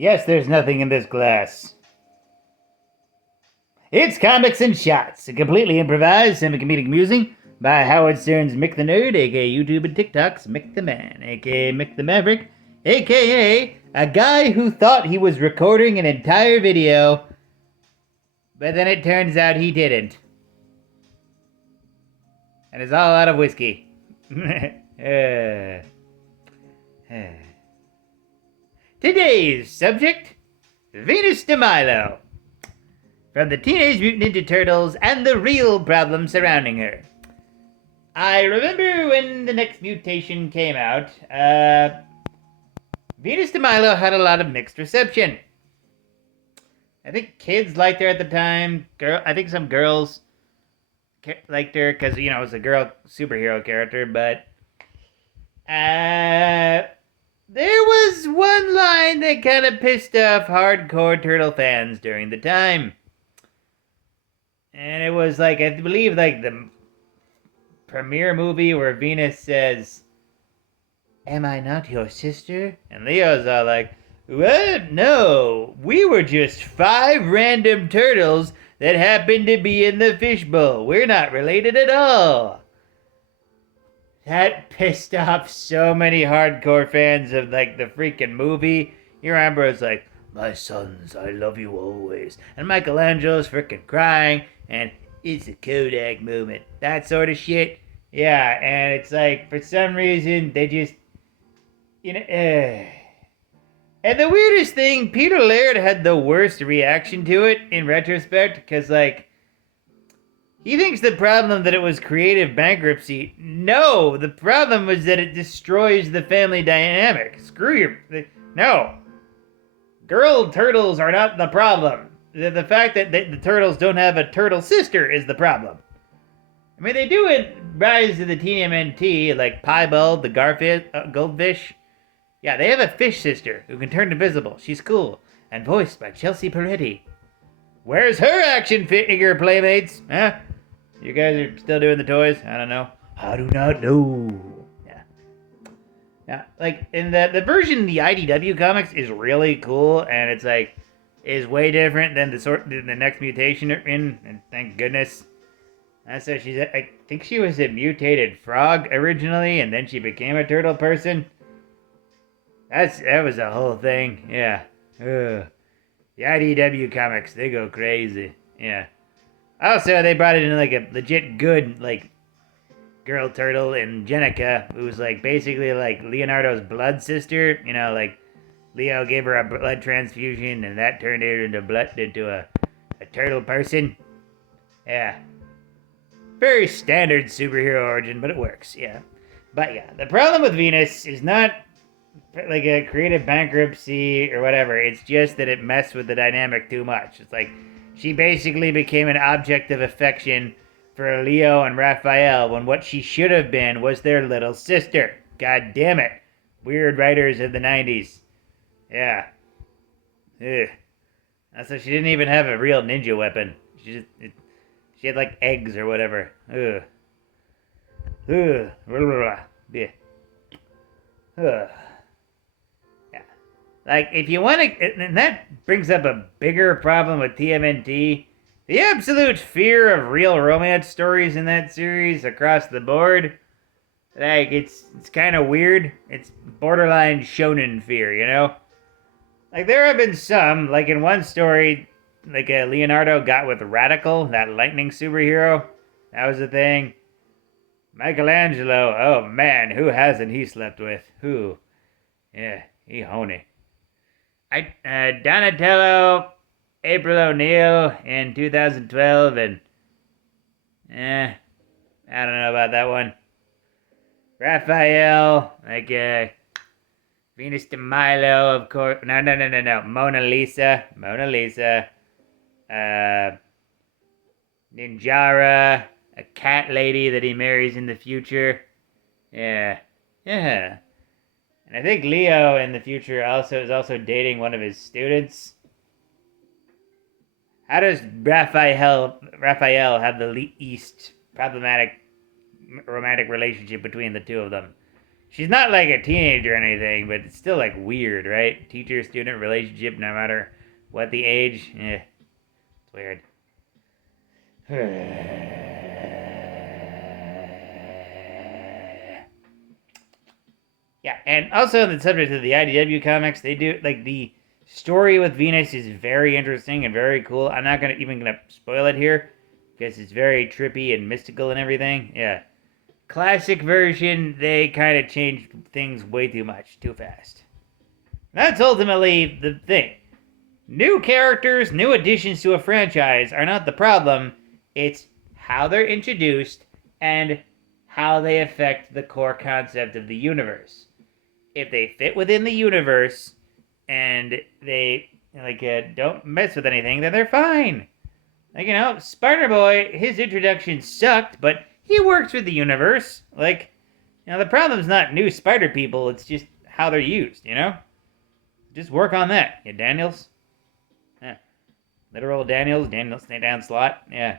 Yes, there's nothing in this glass. It's Comics and Shots, a completely improvised semi-comedic musing by Howard Stern's Mick the Nerd, aka YouTube and TikTok's Mick the Man, aka Mick the Maverick, aka a guy who thought he was recording an entire video, but then it turns out he didn't. And it's all out of whiskey. Today's subject, Venus De Milo. From the Teenage Mutant Ninja Turtles and the real problems surrounding her. I remember when the next mutation came out, Venus De Milo had a lot of mixed reception. I think kids liked her at the time. I think some girls liked her because, it was a girl superhero character, but there was one line that kind of pissed off hardcore turtle fans during the time. And it was I believe the premiere movie where Venus says, "Am I not your sister?" And Leo's all like, "What? No, we were just 5 random turtles that happened to be in the fishbowl. We're not related at all." That pissed off so many hardcore fans of the freaking movie. You remember it's like, "My sons, I love you always." And Michelangelo's freaking crying, and it's a Kodak moment. That sort of shit. Yeah, and it's for some reason, they just, And the weirdest thing, Peter Laird had the worst reaction to it in retrospect, because, he thinks the problem that it was creative bankruptcy. No, the problem was that it destroys the family dynamic. Screw your... No. Girl turtles are not the problem. The fact that the turtles don't have a turtle sister is the problem. I mean, they do in Rise of the TMNT, like Piebald, the goldfish. Yeah, they have a fish sister who can turn invisible. She's cool. And voiced by Chelsea Peretti. Where's her action figure playmates? Huh? You guys are still doing the toys? I don't know. I do not know. Yeah, in the version of the IDW comics is really cool, and it's is way different than the next mutation in, and thank goodness. So I think she was a mutated frog originally, and then she became a turtle person. That was the whole thing. Yeah. Ugh. The IDW comics, they go crazy. Yeah. Also, they brought in a legit good girl turtle in Jenica, who was basically Leonardo's blood sister. Leo gave her a blood transfusion, and that turned her into a turtle person. Yeah. Very standard superhero origin, but it works, yeah. But yeah, the problem with Venus is not a creative bankruptcy or whatever. It's just that it messed with the dynamic too much. It's she basically became an object of affection for Leo and Raphael when what she should have been was their little sister. God damn it. Weird writers of the 90s. Yeah. Ugh. So she didn't even have a real ninja weapon. She had eggs or whatever. Ugh. Ugh. Yeah. Ugh. If you want to, and that brings up a bigger problem with TMNT. The absolute fear of real romance stories in that series across the board. It's kind of weird. It's borderline shonen fear, there have been some, in one story, Leonardo got with Radical, that lightning superhero. That was a thing. Michelangelo, oh man, who hasn't he slept with? Who? Yeah, he honey. Donatello, April O'Neil in 2012, and I don't know about that one. Raphael, Venus De Milo, of course. No. Mona Lisa. Ninjara, a cat lady that he marries in the future. Yeah. And I think Leo in the future is also dating one of his students. How does Raphael have the least problematic romantic relationship between the two of them? She's not like a teenager or anything, but it's still like weird, right? Teacher-student relationship, no matter what the age. It's weird. Yeah, and also on the subject of the IDW comics, they do like the story with Venus is very interesting and very cool. I'm not gonna spoil it here because it's very trippy and mystical and everything. Yeah, classic version, they kind of changed things way too much, too fast. That's ultimately the thing. New characters, new additions to a franchise are not the problem. It's how they're introduced and how they affect the core concept of the universe. If they fit within the universe and they don't mess with anything, then they're fine. Like, Spider Boy, his introduction sucked, but he works with the universe. The problem's not new spider people, it's just how they're used. Just work on that, Daniels. Yeah. Literal Daniels, stay down slot. Yeah.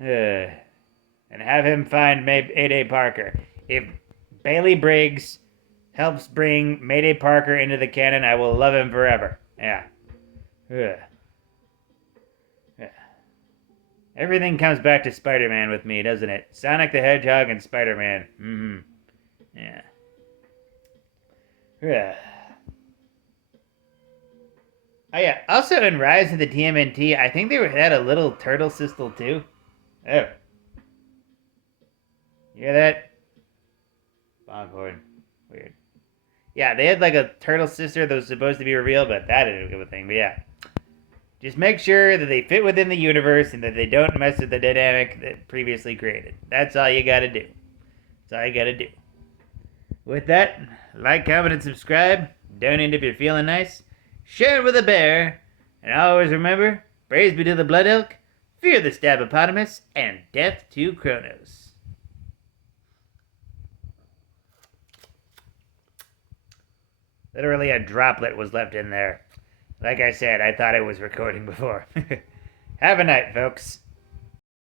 And have him find Mayday Parker. If Bailey Briggs helps bring Mayday Parker into the canon, I will love him forever. Yeah. Yeah. Everything comes back to Spider-Man with me, doesn't it? Sonic the Hedgehog and Spider-Man. Mm-hmm. Yeah. Yeah. Oh yeah. Also in Rise of the TMNT, I think they had a little turtle sister too. Oh. You hear that? Foghorn. Weird. Yeah, they had like a turtle sister that was supposed to be revealed, but that didn't go a thing. But yeah. Just make sure that they fit within the universe and that they don't mess with the dynamic that previously created. That's all you gotta do. That's all you gotta do. With that, like, comment, and subscribe. Donate if you're feeling nice. Share it with a bear. And always remember, praise be to the Blood Elk, fear the Stabopotamus, and death to Kronos. Literally a droplet was left in there. Like I said, I thought it was recording before. Have a night, folks.